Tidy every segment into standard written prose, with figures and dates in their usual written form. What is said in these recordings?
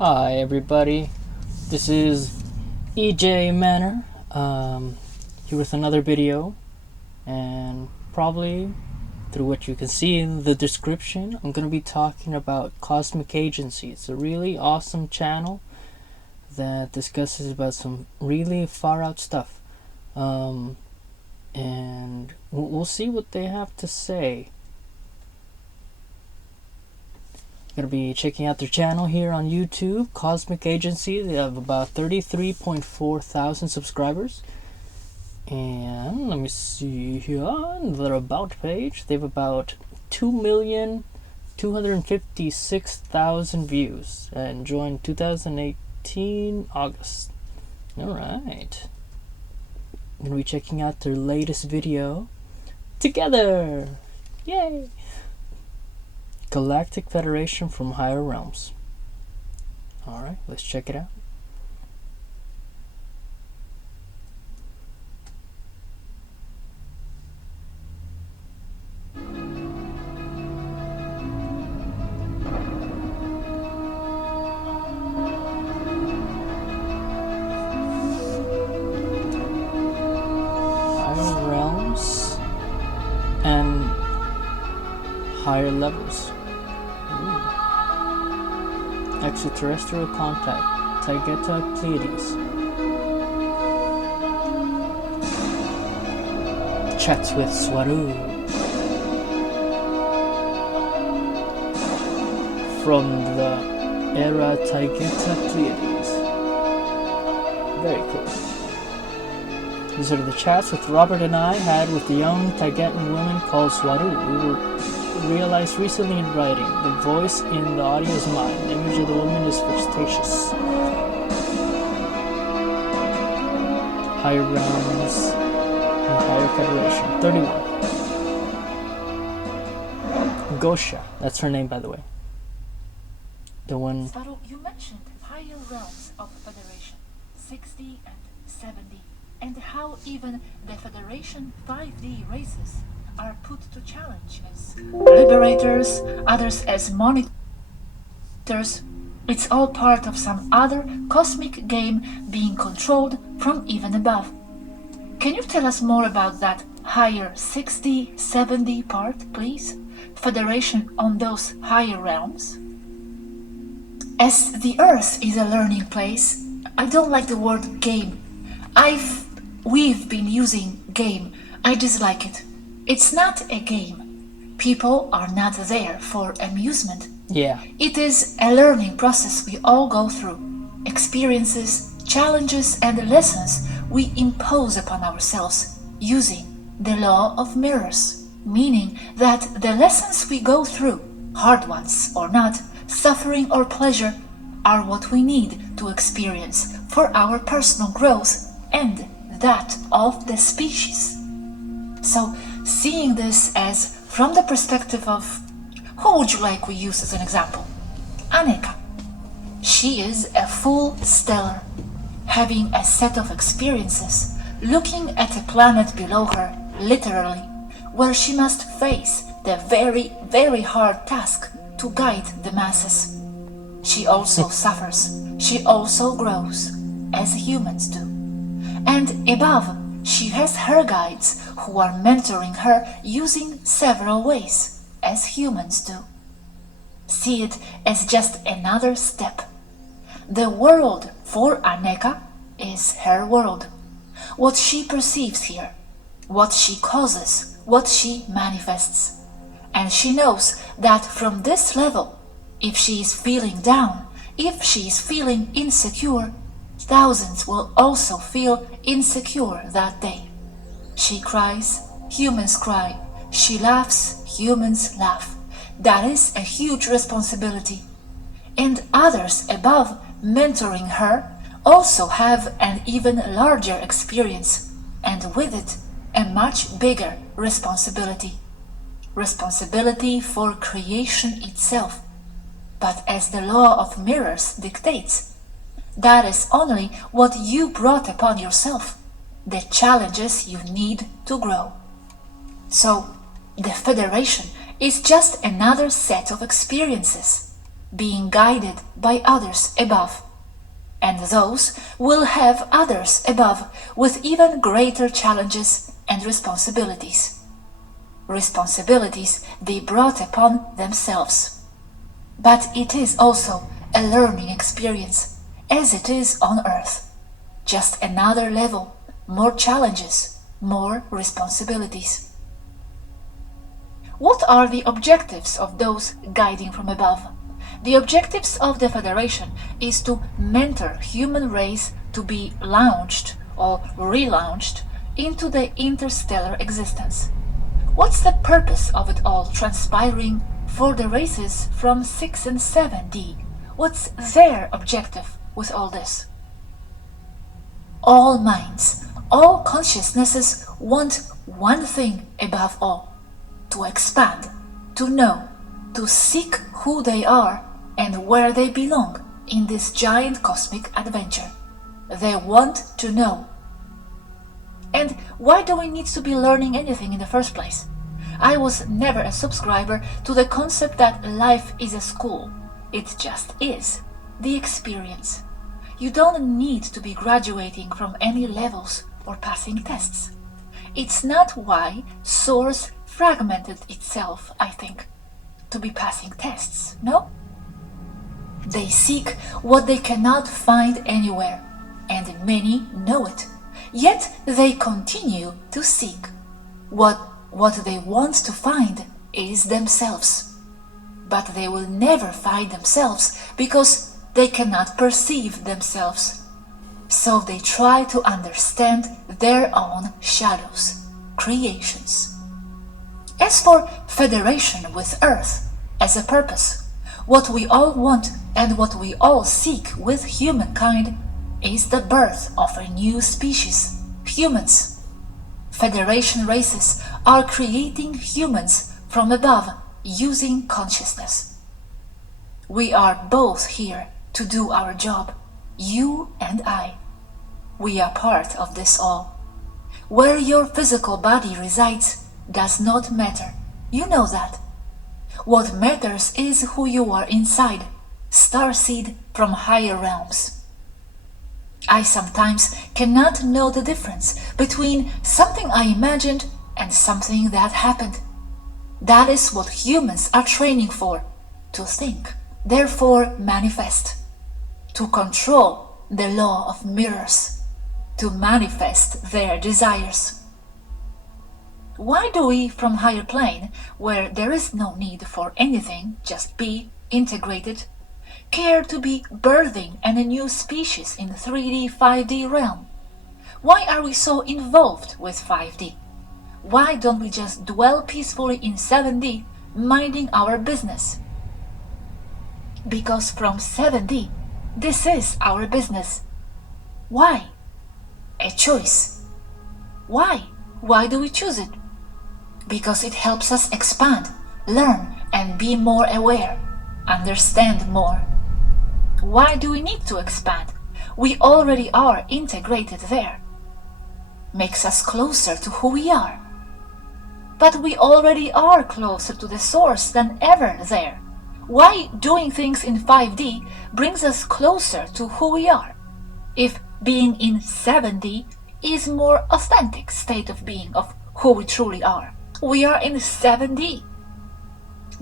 Hi everybody, this is EJY Manor, here with another video, and probably through what you can see in the description, I'm going to be talking about Cosmic Agency. It's a really awesome channel that discusses about some really far out stuff, and we'll see what they have to say. Gonna be checking out their channel here on YouTube, Cosmic Agency. They have about 33.4 thousand subscribers. And let me see here on their about page. They have about 2,256,000 views and joined 2018 August. Alright. I'm gonna be checking out their latest video together. Yay! Galactic Federation from Higher Realms. Alright, let's check it out. Higher Realms and higher levels. Extraterrestrial contact, Taygeta, Pleiades. Chats with Swaruu. From the era Taygeta, Pleiades. Very cool. These are the chats with Robert and I had with the young Taygetan woman called Swaruu. We were realized recently in writing. The voice in the audio is mine. The image of the woman is fictitious. Higher Realms and Higher Federation. 31. Gosia. That's her name, by the way. The one... Swaruu, you mentioned higher realms of Federation, 60 and 70, and how even the Federation 5D races are put to challenge as liberators, others as monitors. It's all part of some other cosmic game being controlled from even above. Can you tell us more about that higher 60, 70 part, please? Federation on those higher realms? As the Earth is a learning place, I don't like the word game. We've been using game. I dislike it. It's not a game. People are not there for amusement. Yeah. It is a learning process we all go through. Experiences, challenges, and lessons we impose upon ourselves using the law of mirrors. Meaning that the lessons we go through, hard ones or not, suffering or pleasure, are what we need to experience for our personal growth and that of the species. So, seeing this as from the perspective of, who would you like we use as an example? Aneka. She is a full stellar, having a set of experiences, looking at a planet below her, literally, where she must face the very, very hard task to guide the masses. She also suffers, she also grows, as humans do. And above, she has her guides who are mentoring her using several ways, as humans do. See it as just another step. The world for Aneka is her world. What she perceives here, what she causes, what she manifests. And she knows that from this level, if she is feeling down, if she is feeling insecure, thousands will also feel insecure that day. She cries, humans cry. She laughs, humans laugh. That is a huge responsibility. And others above mentoring her also have an even larger experience, and with it a much bigger responsibility. Responsibility for creation itself. But as the law of mirrors dictates, that is only what you brought upon yourself, the challenges you need to grow. So, the Federation is just another set of experiences. being guided by others above. And those will have others above with even greater challenges and responsibilities. Responsibilities they brought upon themselves. But it is also a learning experience, as it is on Earth. Just another level, more challenges, more responsibilities. What are the objectives of those guiding from above? The objectives of the Federation is to mentor human race to be launched or relaunched into the interstellar existence. What's the purpose of it all transpiring for the races from 6 and 7D? What's their objective with all this? All minds, all consciousnesses want one thing above all: to expand, to know, to seek who they are and where they belong in this giant cosmic adventure. They want to know. And why do we need to be learning anything in the first place? I was never a subscriber to the concept that life is a school. It just is. The experience. You don't need to be graduating from any levels or passing tests. It's not why Source fragmented itself, I think, to be passing tests, no? They seek what they cannot find anywhere, and many know it. Yet they continue to seek. What they want to find is themselves. But they will never find themselves because they cannot perceive themselves. So they try to understand their own shadows, creations. As for Federation with Earth as a purpose, what we all want and what we all seek with humankind is the birth of a new species, humans. Federation races are creating humans from above using consciousness. We are both here to do our job, you and I. We are part of this all. Where your physical body resides does not matter. You know that. What matters is who you are inside, starseed from higher realms. I sometimes cannot know the difference between something I imagined and something that happened. That is what humans are training for, to think, therefore manifest, to control the law of mirrors, to manifest their desires. Why do we from higher plane, where there is no need for anything, just be integrated, care to be birthing a new species in 3D, 5D realm? Why are we so involved with 5D? Why don't we just dwell peacefully in 7D, minding our business? Because from 7D, this is our business. Why? A choice. Why? Why do we choose it? Because it helps us expand, learn, and be more aware, understand more. Why do we need to expand? We already are integrated there. Makes us closer to who we are. But we already are closer to the source than ever there. Why doing things in 5D brings us closer to who we are, if being in 7D is more authentic state of being of who we truly are? We are in 7D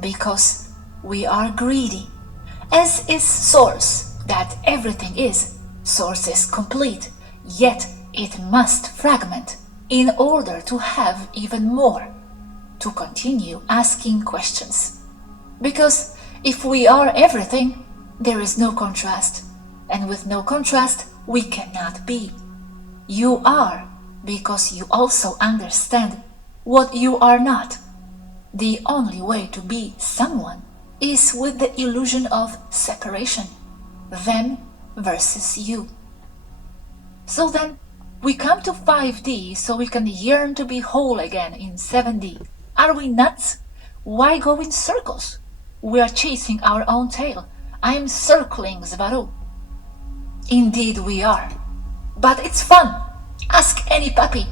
because we are greedy, as is Source, that everything is. Source is complete, yet it must fragment in order to have even more, to continue asking questions. Because if we are everything, there is no contrast, and with no contrast we cannot be. You are because you also understand what you are not. The only way to be someone is with the illusion of separation, them versus you. So then, we come to 5D so we can yearn to be whole again in 7D. Are we nuts? Why go in circles? We are chasing our own tail. I am circling, Swaruu. Indeed we are. But it's fun. Ask any puppy.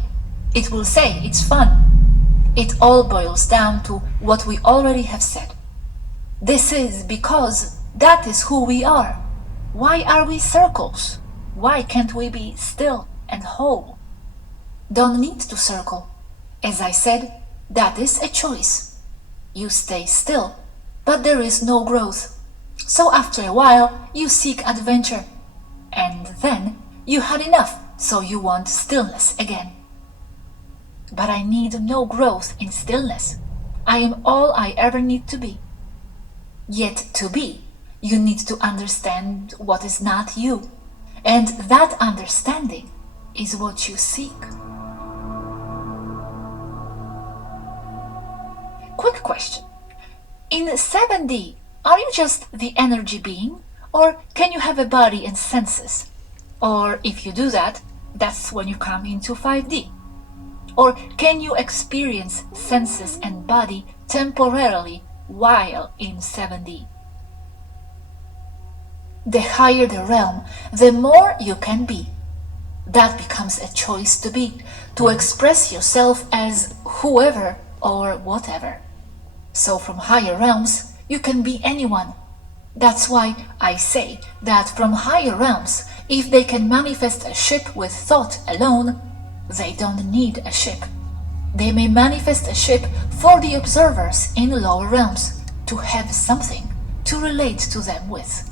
It will say it's fun. It all boils down to what we already have said. This is because That is who we are. Why are we circles? Why can't we be still and whole? Don't need to circle. As I said, that is a choice. You stay still, but there is no growth. So after a while, you seek adventure. And then you had enough, so you want stillness again. But I need no growth in stillness. I am all I ever need to be. Yet to be, you need to understand what is not you. And that understanding is what you seek. Quick question. In 7D, are you just the energy being? Or can you have a body and senses? Or if you do that, that's when you come into 5D. Or can you experience senses and body temporarily while in 7D? The higher the realm, the more you can be. That becomes a choice to be, to express yourself as whoever or whatever. So from higher realms, you can be anyone. That's why I say that from higher realms, if they can manifest a ship with thought alone, they don't need a ship. They may manifest a ship for the observers in lower realms to have something to relate to them with.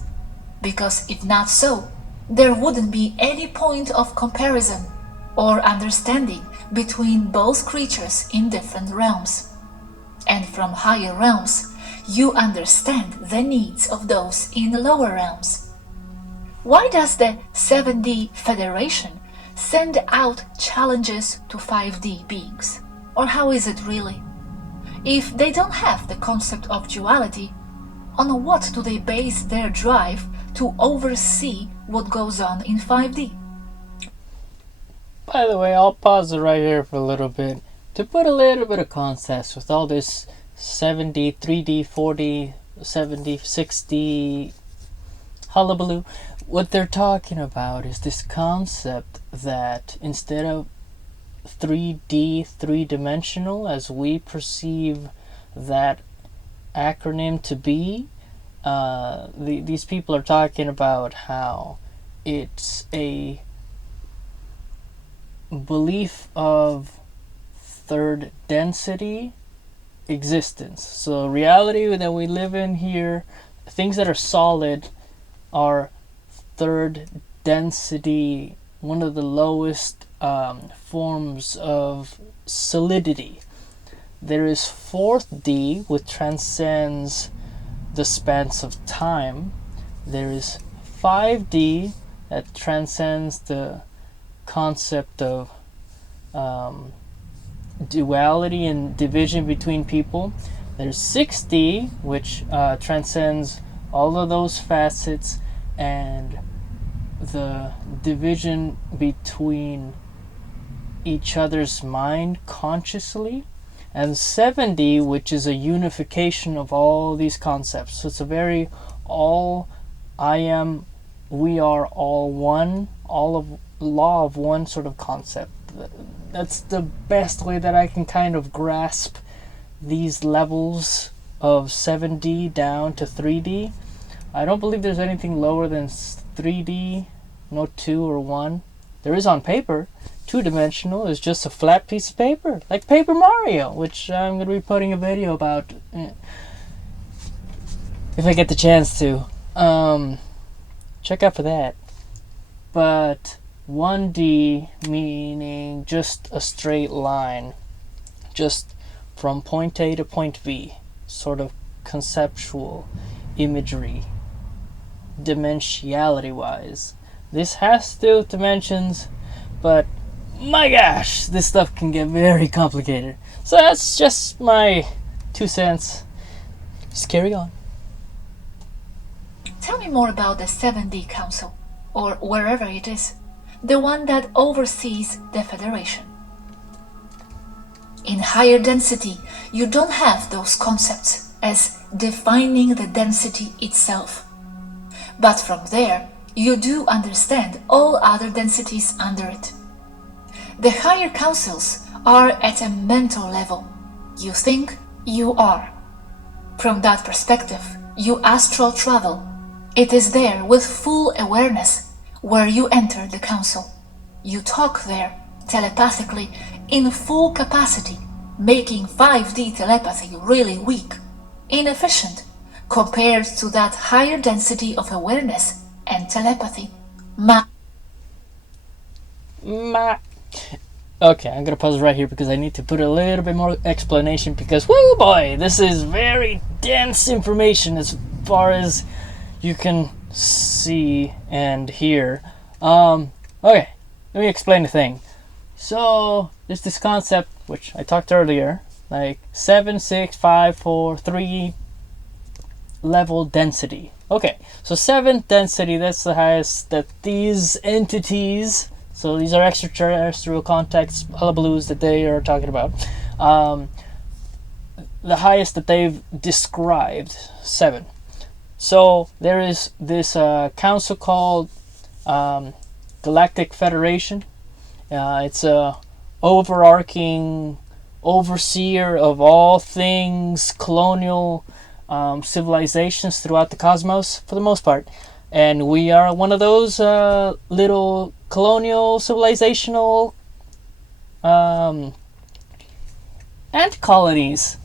Because if not so, there wouldn't be any point of comparison or understanding between both creatures in different realms. And from higher realms, you understand the needs of those in lower realms. Why does the 7D Federation send out challenges to 5D beings? Or how is it really? If they don't have the concept of duality, on what do they base their drive to oversee what goes on in 5D? By the way, I'll pause it right here for a little bit to put a little bit of context with all this 7D, 3D, 4D, 7D, 6D hullabaloo. What they're talking about is this concept that instead of 3D, three-dimensional, as we perceive that acronym to be, these people are talking about how it's a belief of third density existence. So reality that we live in here, things that are solid are third density, one of the lowest forms of solidity. There is 4th D, which transcends the spans of time. There is 5D that transcends the concept of duality and division between people. There's 6D, which transcends all of those facets and the division between each other's mind consciously, and 7D, which is a unification of all these concepts. So it's a very all I am, we are all one, all of law of one sort of concept. That's the best way that I can kind of grasp these levels of 7D down to 3D. I don't believe there's anything lower than 3D, no 2 or 1. There is on paper. 2-dimensional is just a flat piece of paper, like Paper Mario, which I'm going to be putting a video about if I get the chance to. Check out for that. But 1D meaning just a straight line, just from point A to point B, sort of conceptual imagery, dimensionality wise. This has to do with dimensions, but my gosh, this stuff can get very complicated. So that's just my 2 cents. Just carry on. Tell me more about the 7D Council, or wherever it is, the one that oversees the Federation. In higher density, you don't have those concepts as defining the density itself. But from there, you do understand all other densities under it. The higher councils are at a mental level. You think, you are. From that perspective, you astral travel, It is there with full awareness where you enter the council. You talk there telepathically in full capacity, making 5D telepathy really weak, inefficient, compared to that higher density of awareness and telepathy. Okay, I'm gonna pause right here because I need to put a little bit more explanation because, woo boy, this is very dense information as far as you can see and hear. Okay, let me explain the thing. So, there's this concept, which I talked earlier, like 7, 6, 5, 4, 3 level density. Okay, so 7th density, that's the highest that these entities, so these are extraterrestrial contacts, hullabaloos that they are talking about. The highest that they've described, 7. So there is this council called Galactic Federation. It's a overarching overseer of all things colonial civilizations throughout the cosmos, for the most part. And we are one of those little colonial civilizational ant colonies,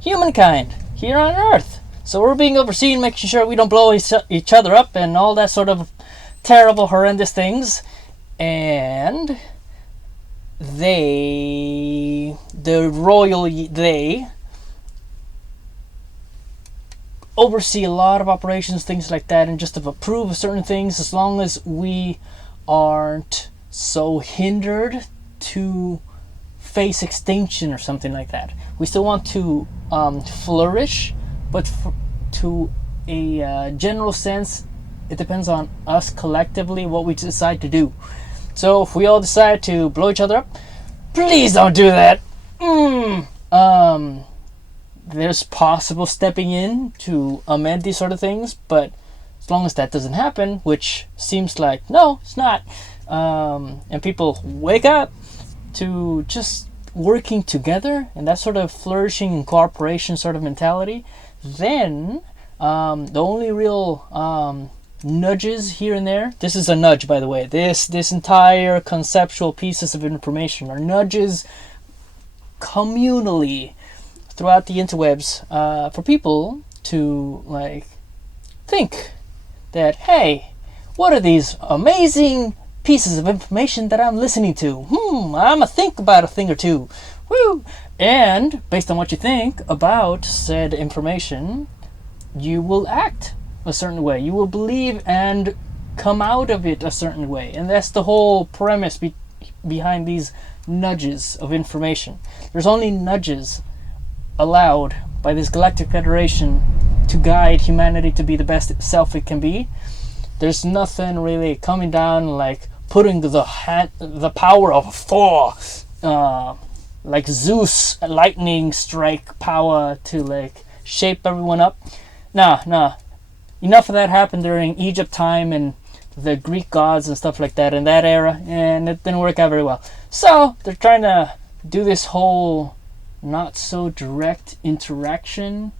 humankind, here on Earth. So we're being overseen, making sure we don't blow each other up and all that sort of terrible, horrendous things. And the royal they, oversee a lot of operations, things like that, and just to approve of certain things as long as we aren't so hindered to face extinction or something like that. We still want to flourish, but to a general sense, it depends on us collectively what we decide to do. So if we all decide to blow each other up, please don't do that. There's possible stepping in to amend these sort of things, but as long as that doesn't happen, which seems like no, it's not, and people wake up to just working together and that sort of flourishing and cooperation sort of mentality, then the only real nudges here and there, this is a nudge, by the way, this entire conceptual pieces of information are nudges communally throughout the interwebs for people to like think that, hey, what are these amazing pieces of information that I'm listening to? I'm gonna think about a thing or two. Woo! And based on what you think about said information, you will act a certain way. You will believe and come out of it a certain way. And that's the whole premise behind these nudges of information. There's only nudges allowed by this Galactic Federation to guide humanity to be the best self it can be. There's nothing really coming down like putting the power of Thor, like Zeus lightning strike power to like shape everyone up. Nah. Enough of that happened during Egypt time and the Greek gods and stuff like that in that era, and it didn't work out very well. So they're trying to do this whole not so direct interaction,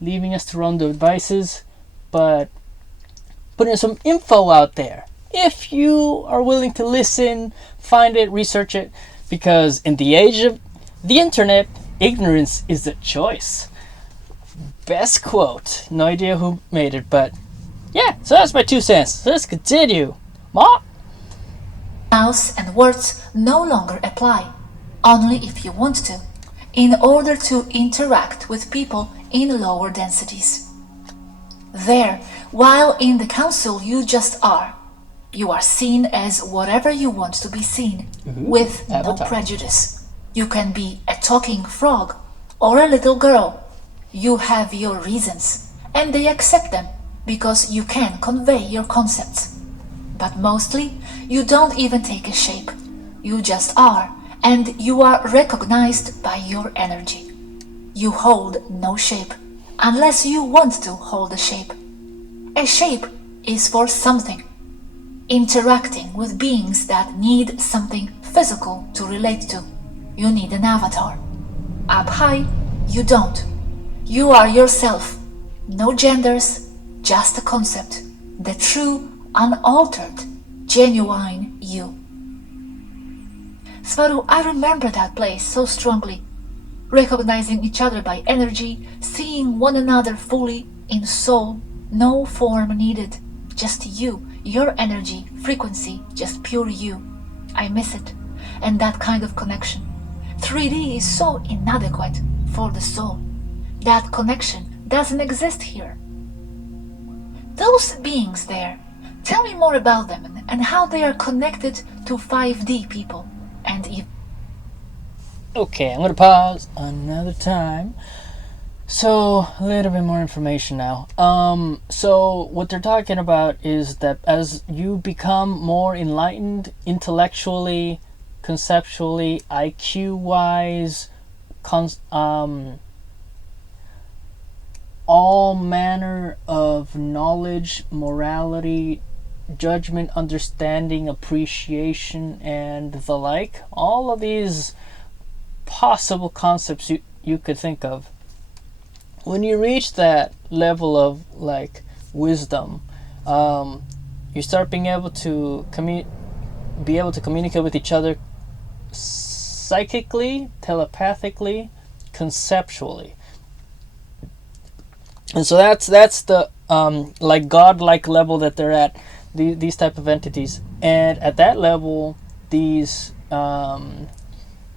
leaving us to our own devices, but putting some info out there. If you are willing to listen, find it, research it, because in the age of the internet, ignorance is a choice. Best quote. No idea who made it, but yeah, so that's my 2 cents. So let's continue. Ma? Mouse and words no longer apply, only if you want to, in order to interact with people in lower densities. There, while in the council you just are. You are seen as whatever you want to be seen, with no prejudice. You can be a talking frog or a little girl. You have your reasons, and they accept them because you can convey your concepts. But mostly, you don't even take a shape. You just are, and you are recognized by your energy. You hold no shape, unless you want to hold a shape. A shape is for something. Interacting with beings that need something physical to relate to. You need an avatar. Up high, you don't. You are yourself. No genders, just a concept, the true, unaltered, genuine you. Swaruu, I remember that place so strongly, recognizing each other by energy, seeing one another fully in soul, no form needed, just you, your energy, frequency, just pure you. I miss it, and that kind of connection. 3D is so inadequate for the soul. That connection doesn't exist here. Those beings there, tell me more about them and how they are connected to 5D people and even... Okay, I'm gonna pause another time. So, a little bit more information now. So what they're talking about is that as you become more enlightened intellectually, conceptually, IQ-wise, all manner of knowledge, morality, judgment, understanding, appreciation, and the like, all of these possible concepts you could think of. When you reach that level of like wisdom, you start being able to communicate with each other psychically, telepathically, conceptually. And so that's the like godlike level that they're at, these type of entities. And at that level, these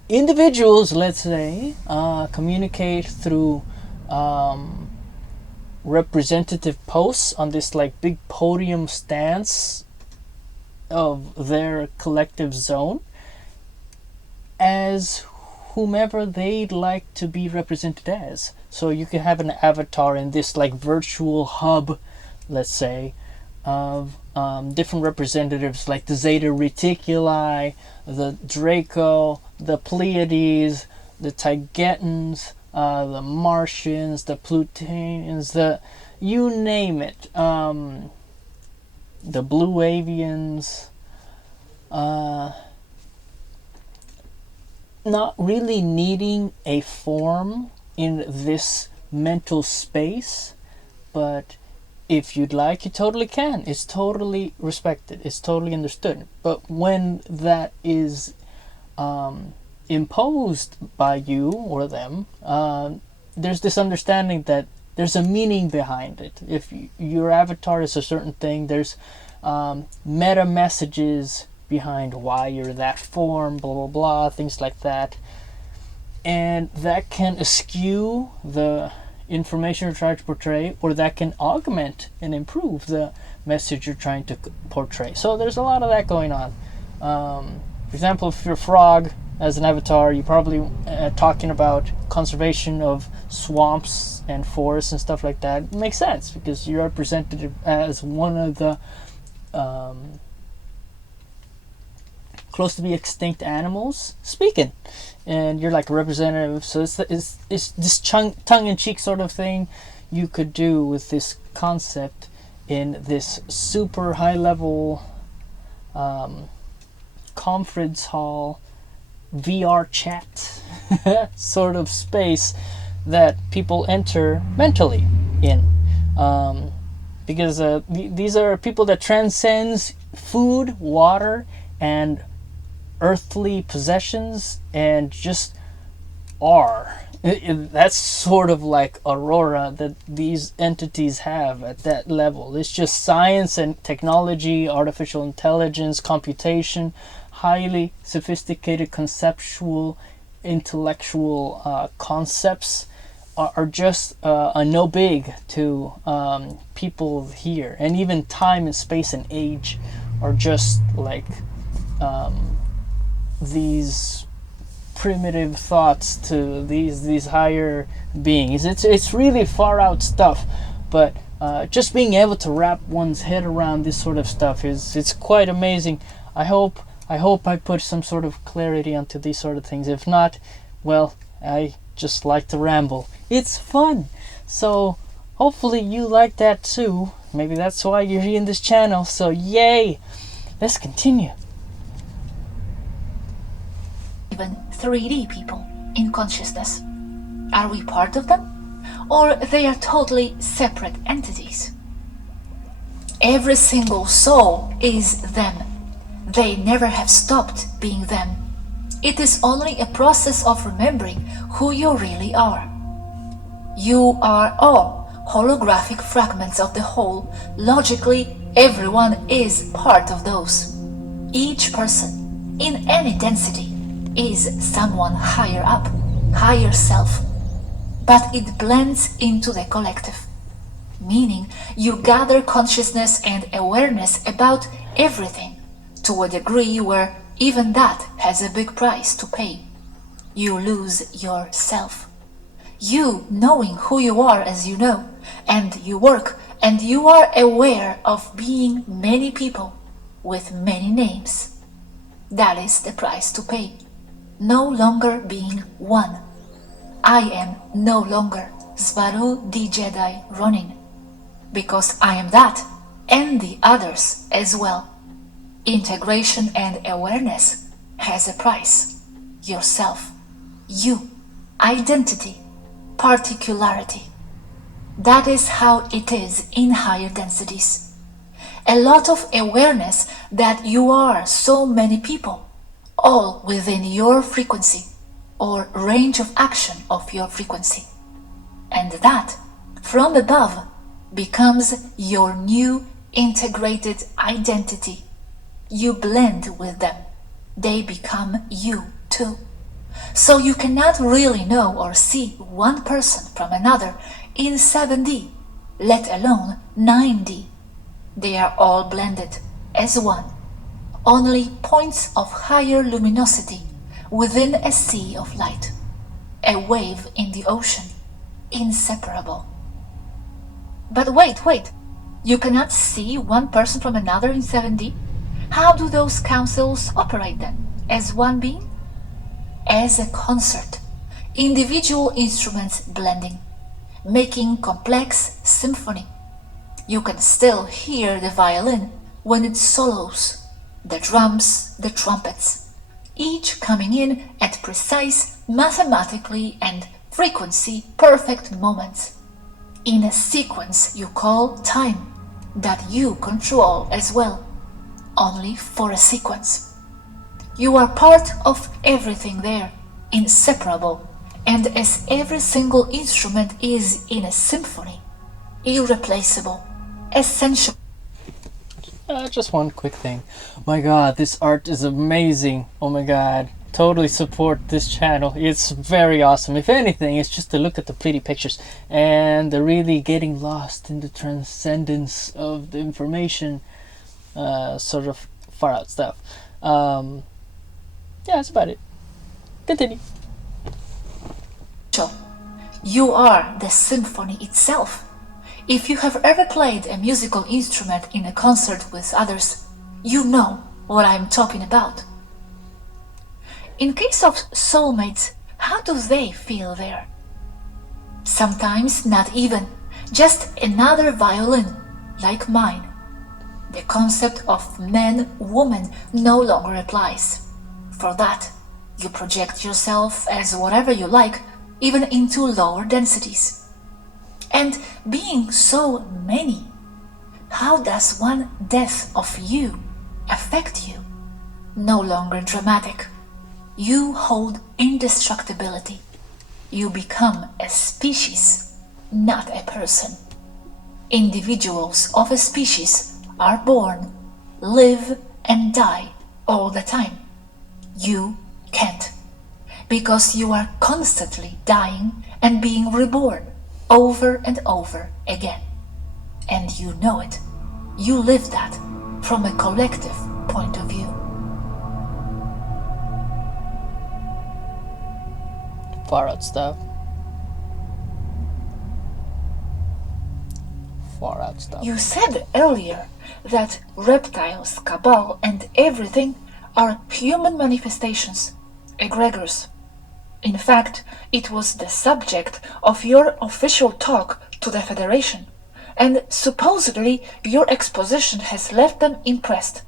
individuals, let's say, communicate through representative posts on this like big podium stance of their collective zone as whomever they'd like to be represented as. So you can have an avatar in this like virtual hub, let's say, of different representatives like the Zeta Reticuli, the Draco, the Pleiades, the Taygeteans, the Martians, the Plutonians, the you name it, the Blue Avians, not really needing a form in this mental space, but if you'd like, you totally can. It's totally respected. It's totally understood. But when that is imposed by you or them, there's this understanding that there's a meaning behind it. If your avatar is a certain thing, there's meta messages behind why you're that form, blah blah blah, things like that. And that can eschew the information you're trying to portray, or that can augment and improve the message you're trying to portray. So there's a lot of that going on. For example, if you're a frog as an avatar, you're probably talking about conservation of swamps and forests and stuff like that. It makes sense because you're represented as one of the close to be extinct animals speaking, and you're like a representative. So it's this tongue-in-cheek sort of thing you could do with this concept in this super high-level conference hall VR chat sort of space that people enter mentally in, because these are people that transcends food, water, and earthly possessions, and just are. That's sort of like aurora that these entities have at that level. It's just science and technology, artificial intelligence, computation, highly sophisticated conceptual, intellectual concepts are just a no big to people here. And even time and space and age are just like these primitive thoughts to these higher beings. It's really far out stuff, but just being able to wrap one's head around this sort of stuff it's quite amazing. I hope I put some sort of clarity onto these sort of things. If not, well, I just like to ramble. It's fun. So hopefully you like that too. Maybe that's why you're here in this channel. So yay! Let's continue. Even 3D people in consciousness. Are we part of them? Or they are totally separate entities? Every single soul is them. They never have stopped being them. It is only a process of remembering who you really are. You are all holographic fragments of the whole. Logically, everyone is part of those. Each person, in any density, is someone higher up, higher self. But it blends into the collective, meaning you gather consciousness and awareness about everything to a degree where even that has a big price to pay. You lose yourself. You knowing who you are as you know, and you work, and you are aware of being many people with many names. That is the price to pay. No longer being one. I am no longer Swaruu the Jedi Ronin, because I am that, and the others as well. Integration and awareness has a price. Yourself, you, identity, particularity. That is how it is in higher densities. A lot of awareness that you are so many people, all within your frequency or range of action of your frequency. And that, from above, becomes your new integrated identity. You blend with them. They become you too. So you cannot really know or see one person from another in 7D, let alone 9D. They are all blended as one, only points of higher luminosity within a sea of light, a wave in the ocean, inseparable. But wait, you cannot see one person from another in 7D? How do those councils operate then? As one being? As a concert, individual instruments blending, making complex symphony. You can still hear the violin when it solos, the drums, the trumpets, each coming in at precise mathematically and frequency perfect moments, in a sequence you call time, that you control as well, only for a sequence. You are part of everything there, inseparable, and as every single instrument is in a symphony, irreplaceable, essential. Just one quick thing. My god, this art is amazing. Oh my god. Totally support this channel. It's very awesome. If anything, it's just to look at the pretty pictures and really getting lost in the transcendence of the information, sort of far out stuff. Yeah, that's about it. Continue. You are the symphony itself. If you have ever played a musical instrument in a concert with others, you know what I'm talking about. In case of soulmates, how do they feel there? Sometimes not even, just another violin, like mine. The concept of man-woman no longer applies. For that, you project yourself as whatever you like, even into lower densities. And being so many, how does one death of you affect you? No longer dramatic. You hold indestructibility. You become a species, not a person. Individuals of a species are born, live and die all the time. You can't, because you are constantly dying and being reborn over and over again. And you know it. You live that from a collective point of view. Far out stuff. Far out stuff. You said earlier that reptiles, cabal, and everything are human manifestations, egregors. In fact, it was the subject of your official talk to the Federation, and supposedly your exposition has left them impressed.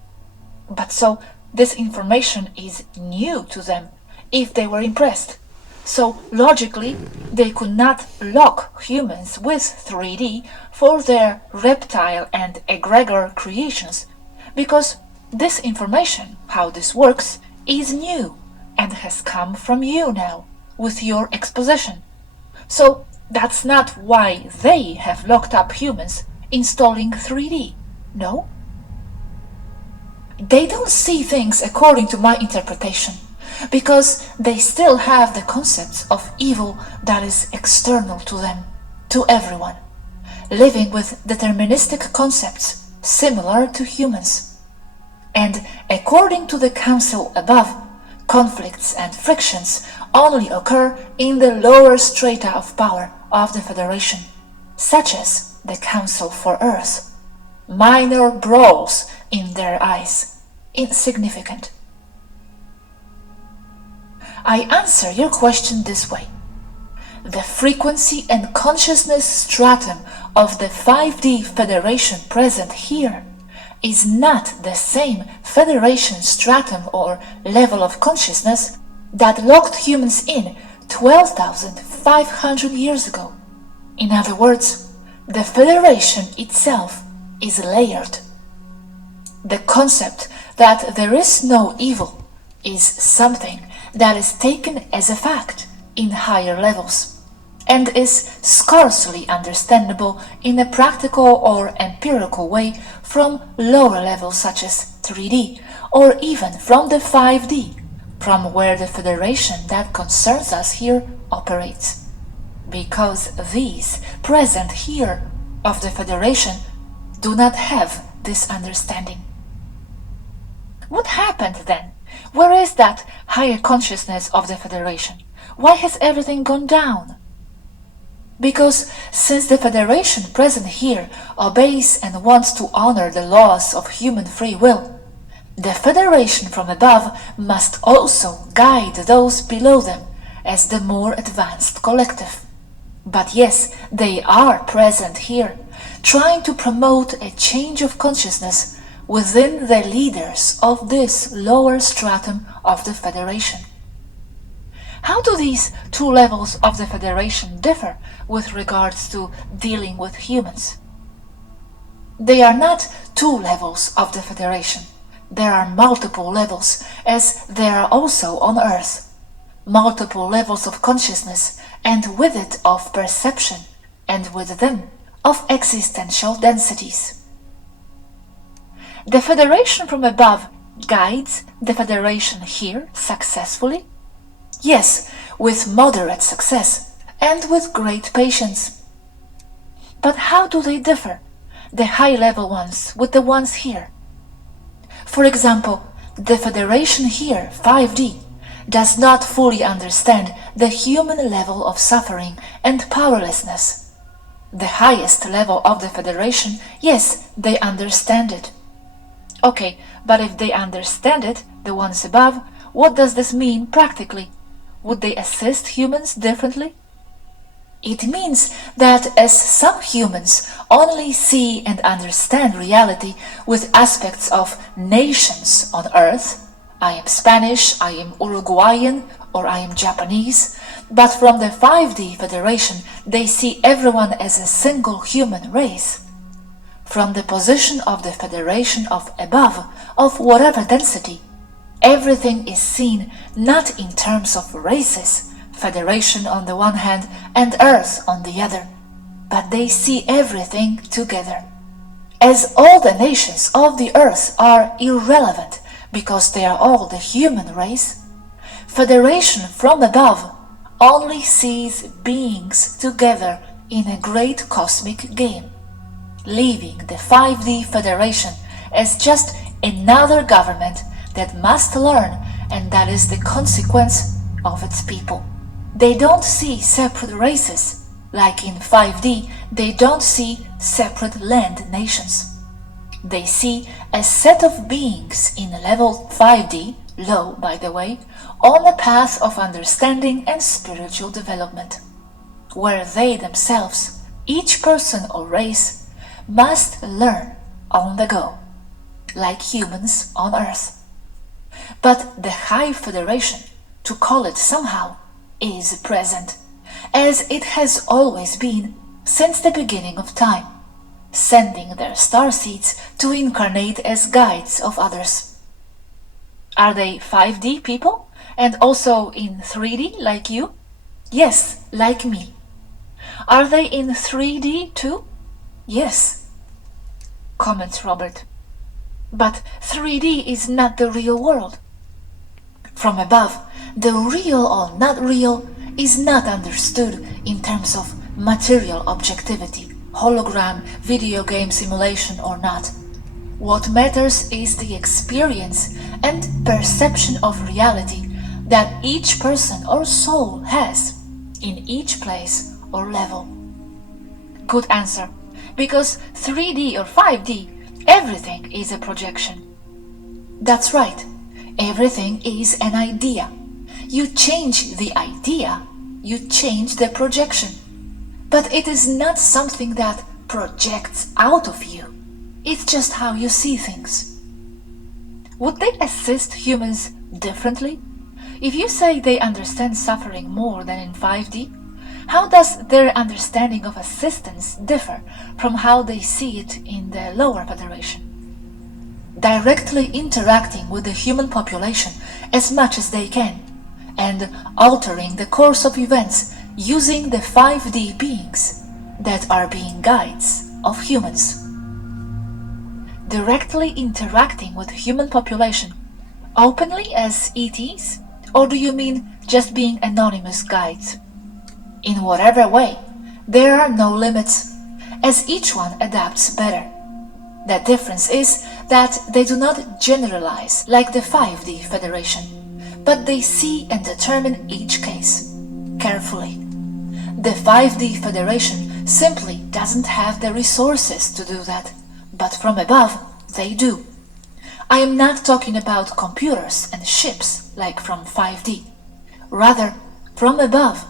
But so, this information is new to them, if they were impressed. So logically, they could not lock humans with 3D for their reptile and egregor creations, because this information, how this works, is new and has come from you now, with your exposition. So that's not why they have locked up humans installing 3D, no? They don't see things according to my interpretation, because they still have the concepts of evil that is external to them, to everyone, living with deterministic concepts similar to humans. And according to the council above, conflicts and frictions only occur in the lower strata of power of the Federation, such as the Council for Earth. Minor brawls in their eyes, insignificant. I answer your question this way. The frequency and consciousness stratum of the 5D Federation present here is not the same Federation stratum or level of consciousness that locked humans in 12,500 years ago. In other words, the Federation itself is layered. The concept that there is no evil is something that is taken as a fact in higher levels, and is scarcely understandable in a practical or empirical way from lower levels such as 3D, or even from the 5D, from where the Federation that concerns us here operates. Because these present here of the Federation do not have this understanding. What happened then? Where is that higher consciousness of the Federation? Why has everything gone down? Because since the Federation present here obeys and wants to honor the laws of human free will, the Federation from above must also guide those below them as the more advanced collective. But yes, they are present here, trying to promote a change of consciousness within the leaders of this lower stratum of the Federation. How do these two levels of the Federation differ with regards to dealing with humans? They are not two levels of the Federation. There are multiple levels, as there are also on Earth. Multiple levels of consciousness, and with it of perception, and with them of existential densities. The Federation from above guides the Federation here successfully? Yes, with moderate success and with great patience. But how do they differ, the high-level ones with the ones here? For example, the Federation here, 5D, does not fully understand the human level of suffering and powerlessness. The highest level of the Federation, yes, they understand it. Okay, but if they understand it, the ones above, what does this mean practically? Would they assist humans differently? It means that as some humans only see and understand reality with aspects of nations on Earth, I am Spanish, I am Uruguayan, or I am Japanese, but from the 5D Federation they see everyone as a single human race. From the position of the Federation of above, of whatever density, everything is seen not in terms of races, Federation on the one hand and Earth on the other, but they see everything together. As all the nations of the Earth are irrelevant because they are all the human race, Federation from above only sees beings together in a great cosmic game, leaving the 5D Federation as just another government that must learn, and that is the consequence of its people. They don't see separate races, like in 5D they don't see separate land nations. They see a set of beings in level 5D, low by the way, on a path of understanding and spiritual development, where they themselves, each person or race, must learn on the go, like humans on Earth. But the High Federation, to call it somehow, is present, as it has always been since the beginning of time, sending their starseeds to incarnate as guides of others. Are they 5D people and also in 3D like you? Yes, like me. Are they in 3D too? Yes. Comments Robert. But 3D is not the real world. From above, the real or not real is not understood in terms of material objectivity, hologram, video game simulation or not. What matters is the experience and perception of reality that each person or soul has in each place or level. Good answer, because 3D or 5D, everything is a projection. That's right, everything is an idea. You change the idea, you change the projection. But it is not something that projects out of you. It's just how you see things. Would they assist humans differently? If you say they understand suffering more than in 5D, how does their understanding of assistance differ from how they see it in the lower Federation? Directly interacting with the human population as much as they can, and altering the course of events using the 5D beings that are being guides of humans. Directly interacting with human population openly as ETs, or do you mean just being anonymous guides? In whatever way, there are no limits, as each one adapts better. The difference is that they do not generalize like the 5D Federation, but they see and determine each case carefully. The 5D Federation simply doesn't have the resources to do that, but from above they do. I am not talking about computers and ships like from 5D. Rather, from above,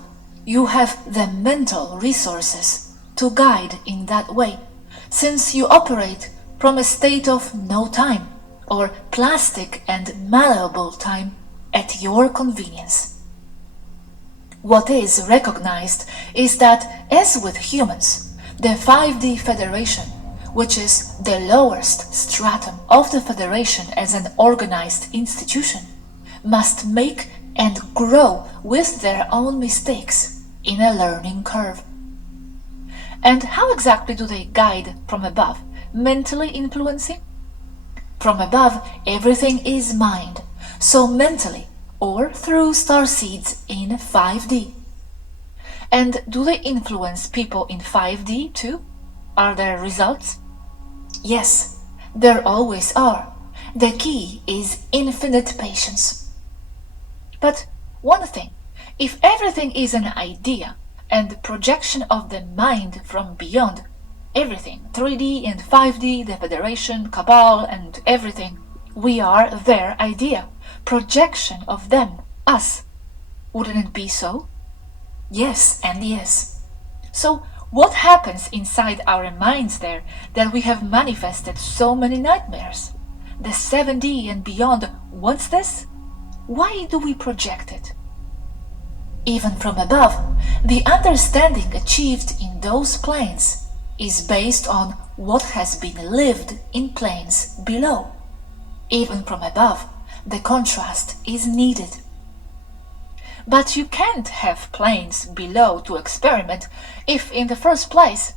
you have the mental resources to guide in that way, since you operate from a state of no time, or plastic and malleable time at your convenience. What is recognized is that, as with humans, the 5D Federation, which is the lowest stratum of the Federation as an organized institution, must make and grow with their own mistakes in a learning curve. And how exactly do they guide from above, mentally influencing? From above, everything is mind, so mentally, or through starseeds in 5D. And do they influence people in 5D too? Are there results? Yes, there always are. The key is infinite patience. But one thing, if everything is an idea and the projection of the mind from beyond, everything, 3D and 5D, the Federation, Cabal and everything, we are their idea, projection of them, us. Wouldn't it be so? Yes and yes. So what happens inside our minds there that we have manifested so many nightmares? The 7D and beyond wants this? Why do we project it? Even from above, the understanding achieved in those planes is based on what has been lived in planes below. Even from above, the contrast is needed. But you can't have planes below to experiment if, in the first place,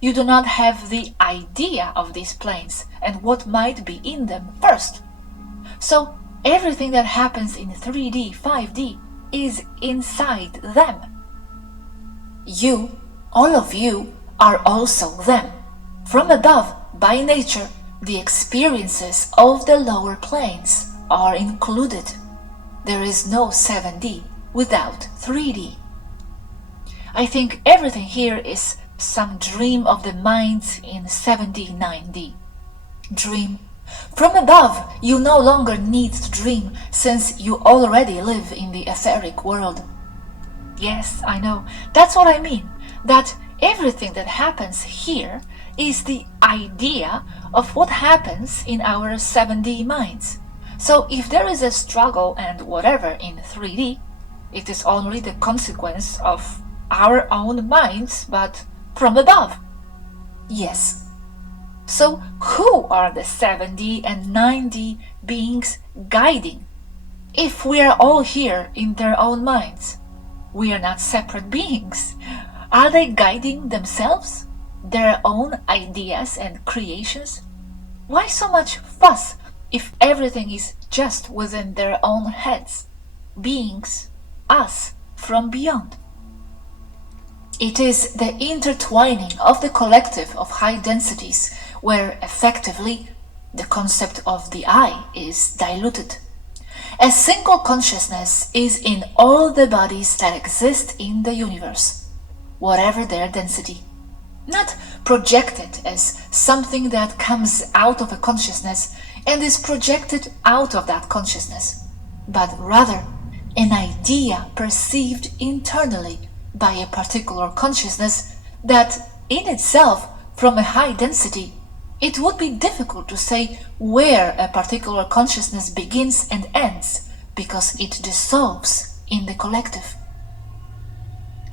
you do not have the idea of these planes and what might be in them first. So everything that happens in 3D, 5D is inside them. You, all of you, are also them. From above, by nature, the experiences of the lower planes are included. There is no 7D without 3D. I think everything here is some dream of the mind in 7D, 9D. Dream. From above, you no longer need to dream, since you already live in the etheric world. Yes, I know. That's what I mean. That everything that happens here is the idea of what happens in our 7D minds. So if there is a struggle and whatever in 3D, It is only the consequence of our own minds, but from above. Yes. So who are the 7D and 9D beings guiding? If we are all here in their own minds, we are not separate beings. Are they guiding themselves? Their own ideas and creations? Why so much fuss if everything is just within their own heads? Beings, us, from beyond. It is the intertwining of the collective of high densities where effectively the concept of the I is diluted. A single consciousness is in all the bodies that exist in the universe, whatever their density. Not projected as something that comes out of a consciousness and is projected out of that consciousness, but rather an idea perceived internally by a particular consciousness that in itself, from a high density, it would be difficult to say where a particular consciousness begins and ends because it dissolves in the collective.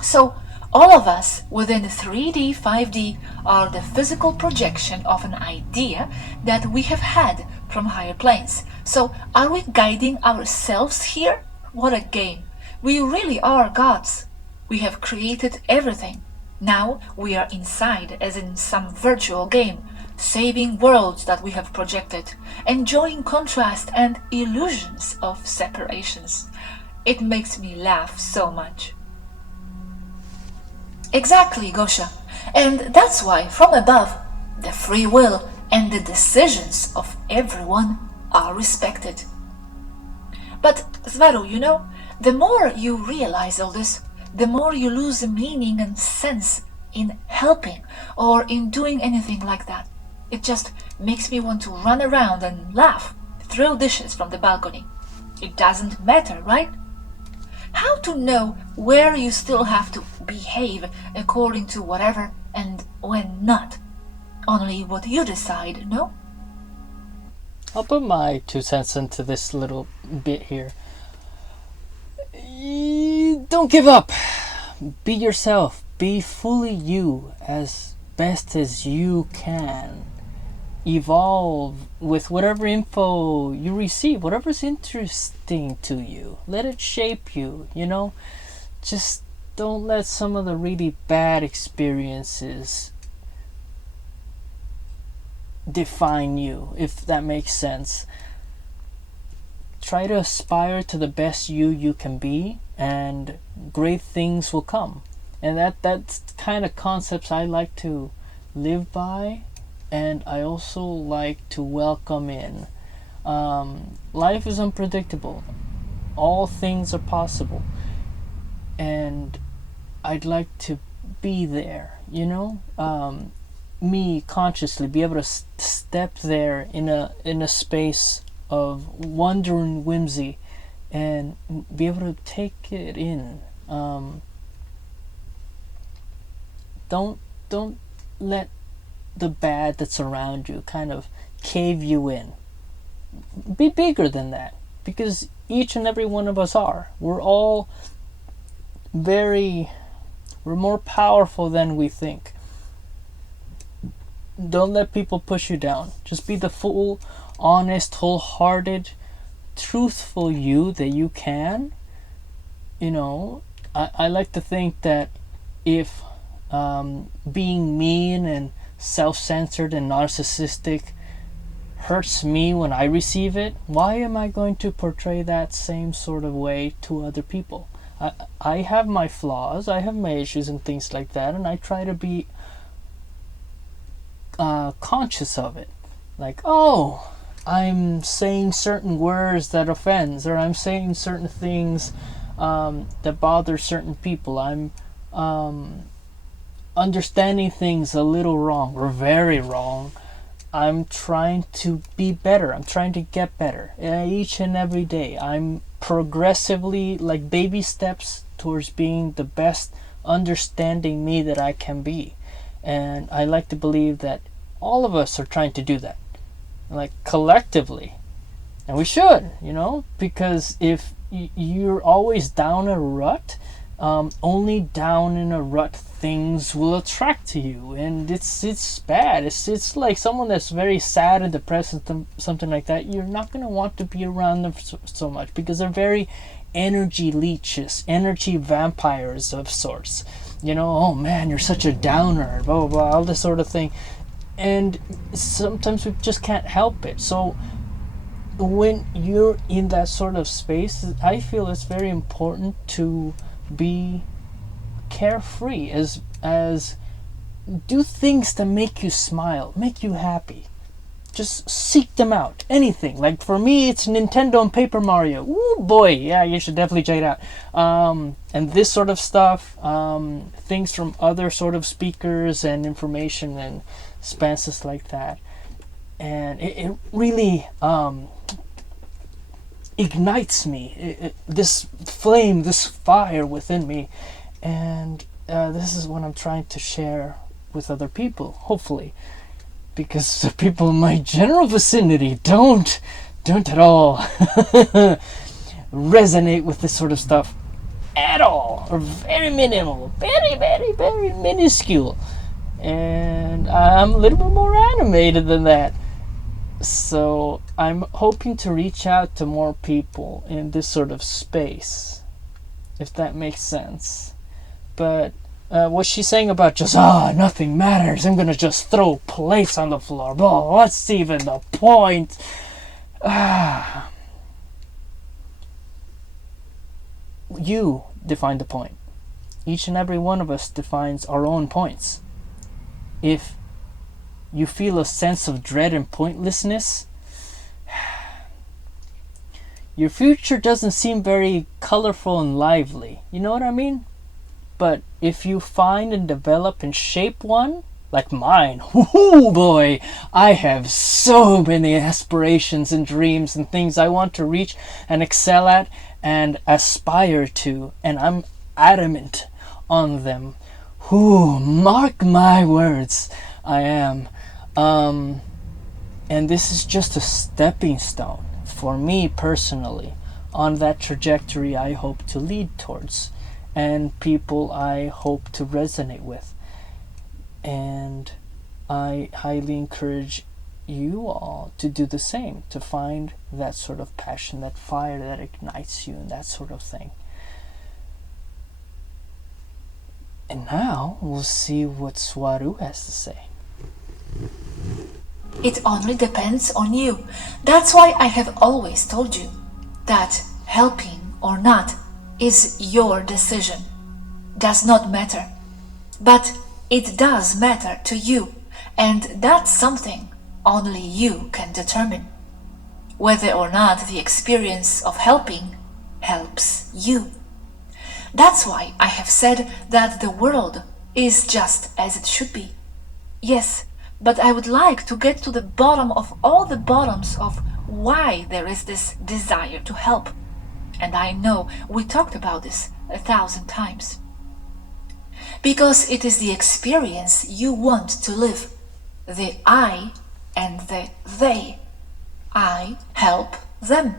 So all of us within 3D, 5D are the physical projection of an idea that we have had from higher planes. So are we guiding ourselves here? What a game. We really are gods. We have created everything. Now we are inside as in some virtual game, saving worlds that we have projected, enjoying contrast and illusions of separations. It makes me laugh so much. Exactly, Gosia. And that's why, from above, the free will and the decisions of everyone are respected. But, Swaruu, you know, the more you realize all this, the more you lose meaning and sense in helping or in doing anything like that. It just makes me want to run around and laugh, throw dishes from the balcony. It doesn't matter, right? How to know where you still have to behave according to whatever and when not? Only what you decide, no? I'll put my 2 cents into this little bit here. Don't give up. Be yourself. Be fully you as best as you can. Evolve with whatever info you receive, whatever's interesting to you. Let it shape you, you know? Just don't let some of the really bad experiences define you, if that makes sense. Try to aspire to the best you can be, and great things will come. And that's kind of concepts I like to live by, and I also like to welcome in. Life is unpredictable. All things are possible, and I'd like to be there, you know? Me consciously be able to step there in a space of wonder and whimsy, and be able to take it in. Don't let the bad that's around you kind of cave you in. Be bigger than that, because each and every one of us are. We're all we're more powerful than we think. Don't let people push you down. Just be the full, honest, wholehearted, truthful you that you can. You know, I like to think that if being mean and self-centered and narcissistic hurts me when I receive it, why am I going to portray that same sort of way to other people? I have my flaws, I have my issues and things like that, and I try to be conscious of it. Like, oh, I'm saying certain words that offends, or I'm saying certain things that bother certain people. I'm understanding things a little wrong or very wrong. I'm trying to be better. I'm trying to get better each and every day. I'm progressively, like baby steps towards being the best understanding me that I can be. And I like to believe that all of us are trying to do that, like collectively. And we should, you know, because if you're always down a rut, only down in a rut things will attract to you, and it's bad. It's like someone that's very sad and depressed and something like that. You're not going to want to be around them so much, because they're very energy leeches, energy vampires of sorts. You know, oh man, you're such a downer, blah blah blah, all this sort of thing. And sometimes we just can't help it. So when you're in that sort of space, I feel it's very important to be carefree, as do things that make you smile, make you happy. Just seek them out. Anything. Like for me, it's Nintendo and Paper Mario. Ooh boy, yeah, you should definitely check it out. And this sort of stuff, things from other sort of speakers and information and spanses like that. And it really ignites me, this flame, this fire within me. And this is what I'm trying to share with other people, hopefully. Because the people in my general vicinity don't at all resonate with this sort of stuff at all, or very minimal, very, very, very minuscule. And I'm a little bit more animated than that. So I'm hoping to reach out to more people in this sort of space, if that makes sense. But what she's saying about just, nothing matters, I'm gonna just throw plates on the floor, what's even the point? You define the point. Each and every one of us defines our own points. If you feel a sense of dread and pointlessness, your future doesn't seem very colorful and lively. You know what I mean? But if you find and develop and shape one, like mine, whoo boy, I have so many aspirations and dreams and things I want to reach and excel at and aspire to, and I'm adamant on them. Mark my words, I am. And this is just a stepping stone for me personally on that trajectory I hope to lead towards, and people I hope to resonate with. And I highly encourage you all to do the same, to find that sort of passion, that fire that ignites you, and that sort of thing. And now we'll see what Swaruu has to say. It only depends on you. That's why I have always told you that helping or not is your decision. Does not matter. But it does matter to you, and that's something only you can determine. Whether or not the experience of helping helps you. That's why I have said that the world is just as it should be. Yes, but I would like to get to the bottom of all the bottoms of why there is this desire to help. And I know we talked about this 1,000 times. Because it is the experience you want to live. The I and the they. I help them.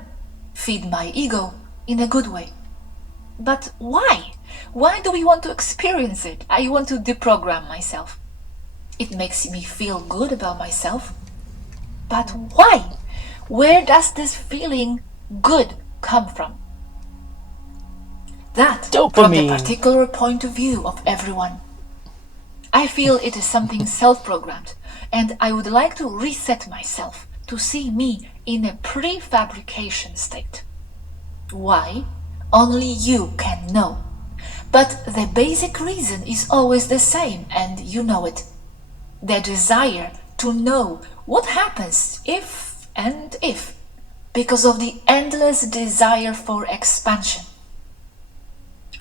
Feed my ego in a good way. But why? Why do we want to experience it? I want to deprogram myself. It makes me feel good about myself. But why? Where does this feeling good come from? That Dopamine. From the particular point of view of everyone. I feel it is something self-programmed, and I would like to reset myself to see me in a prefabrication state. Why? Only you can know. But the basic reason is always the same, and you know it. The desire to know what happens if and if, because of the endless desire for expansion.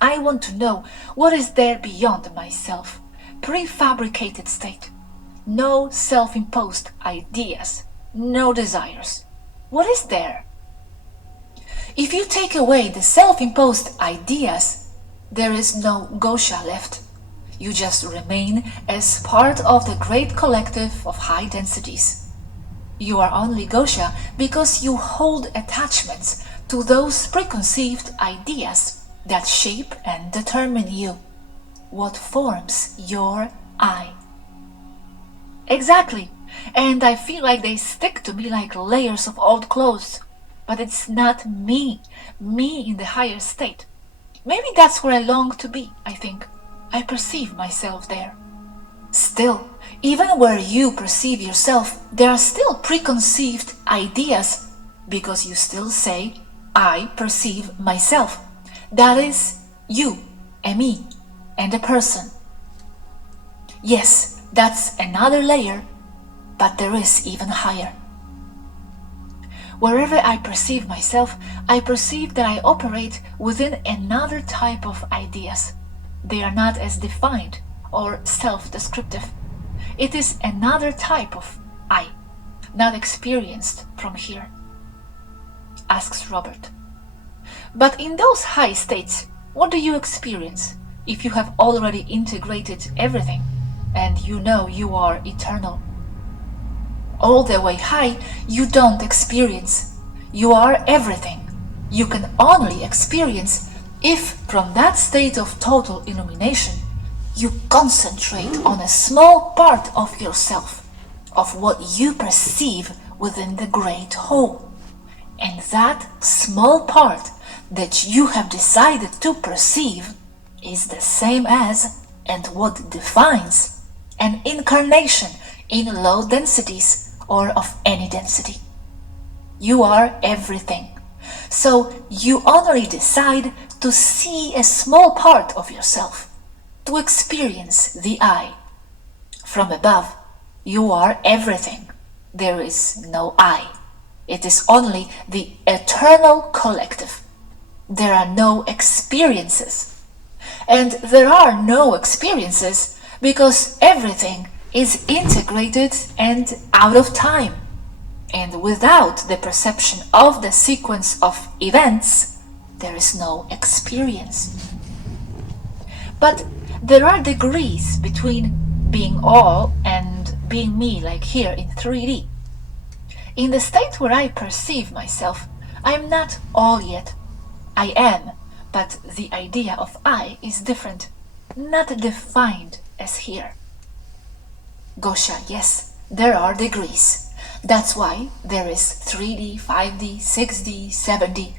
I want to know what is there beyond myself, prefabricated state. No self-imposed ideas, no desires. What is there? If you take away the self-imposed ideas, there is no Gosia left. You just remain as part of the great collective of high densities. You are only Gosia because you hold attachments to those preconceived ideas that shape and determine you, what forms your I. Exactly, and I feel like they stick to me like layers of old clothes. But it's not me in the higher state. Maybe that's where I long to be, I think. I perceive myself there. Still, even where you perceive yourself, there are still preconceived ideas, because you still say, I perceive myself. That is you, a me, and a person. Yes, that's another layer, but there is even higher. Wherever I perceive myself, I perceive that I operate within another type of ideas. They are not as defined or self-descriptive. It is another type of I, not experienced from here, asks Robert. But in those high states, what do you experience if you have already integrated everything and you know you are eternal? All the way high, you don't experience. You are everything. You can only experience if, from that state of total illumination, you concentrate on a small part of yourself, of what you perceive within the great whole. And that small part that you have decided to perceive is the same as, and what defines, an incarnation in low densities or of any density. You are everything. So you only decide to see a small part of yourself, to experience the I. From above, you are everything. There is no I. It is only the eternal collective. There are no experiences. And there are no experiences because everything is integrated and out of time. And without the perception of the sequence of events, there is no experience. But there are degrees between being all and being me, like here in 3D. In the state where I perceive myself, I am not all yet. I am, but the idea of I is different, not defined as here. Gosia, yes, there are degrees. That's why there is 3D, 5D, 6D, 7D.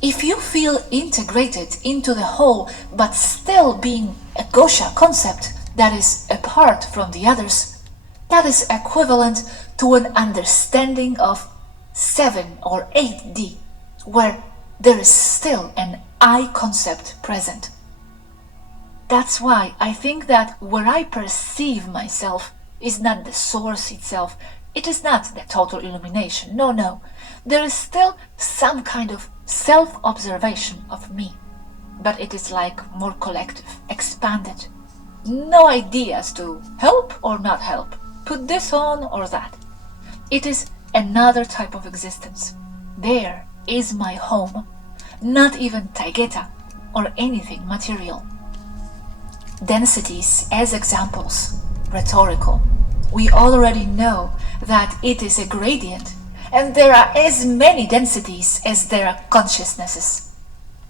If you feel integrated into the whole, but still being a Gosia concept that is apart from the others, that is equivalent to an understanding of 7 or 8D, where there is still an I concept present. That's why I think that where I perceive myself is not the source itself. It is not the total illumination. No. There is still some kind of self-observation of me. But it is like more collective, expanded. No ideas to help or not help, put this on or that. It is another type of existence. There is my home, not even Taygeta or anything material. Densities as examples, rhetorical. We already know that it is a gradient, and there are as many densities as there are consciousnesses.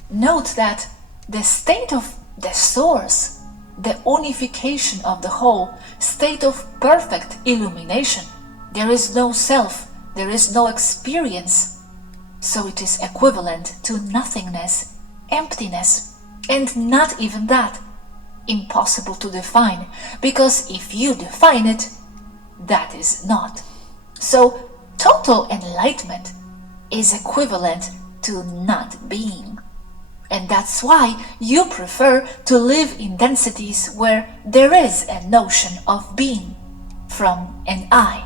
Note that the state of the source, the unification of the whole, state of perfect illumination, there is no self, there is no experience. So it is equivalent to nothingness, emptiness, and not even that. Impossible to define, because if you define it, that is not. So total enlightenment is equivalent to not being. And that's why you prefer to live in densities where there is a notion of being, from an I.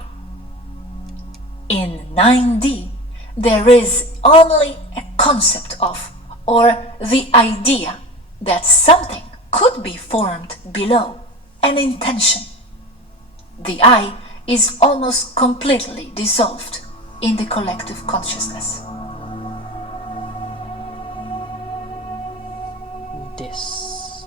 In 9D, there is only a concept of, or the idea that something could be formed below, an intention. The I is almost completely dissolved in the collective consciousness. This.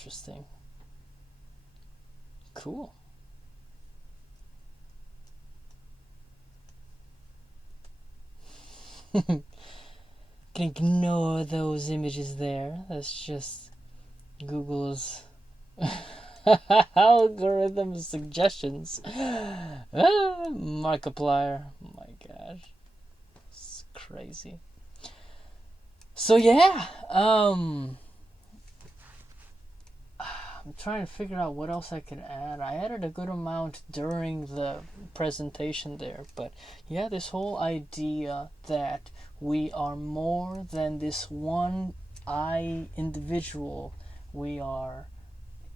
interesting. Cool. Can ignore those images there. That's just Google's algorithm suggestions. Markiplier. Oh my gosh. It's crazy. So yeah, I'm trying to figure out what else I could add. I added a good amount during the presentation there, but yeah, this whole idea that we are more than this one I individual. We are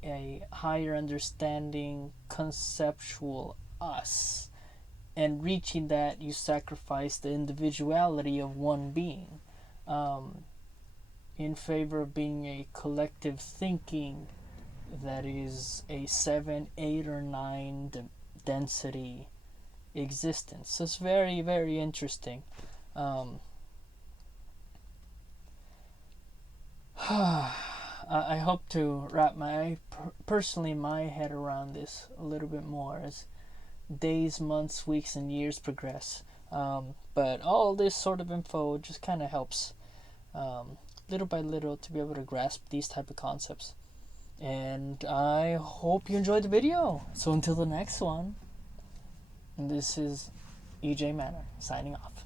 a higher understanding conceptual us, and reaching that you sacrifice the individuality of one being in favor of being a collective thinking that is a 7, 8, or 9 density existence. So it's very, very interesting. I hope to wrap personally my head around this a little bit more as days, months, weeks, and years progress. But all this sort of info just kind of helps little by little to be able to grasp these type of concepts. And I hope you enjoyed the video. So until the next one, this is EJ Manor signing off.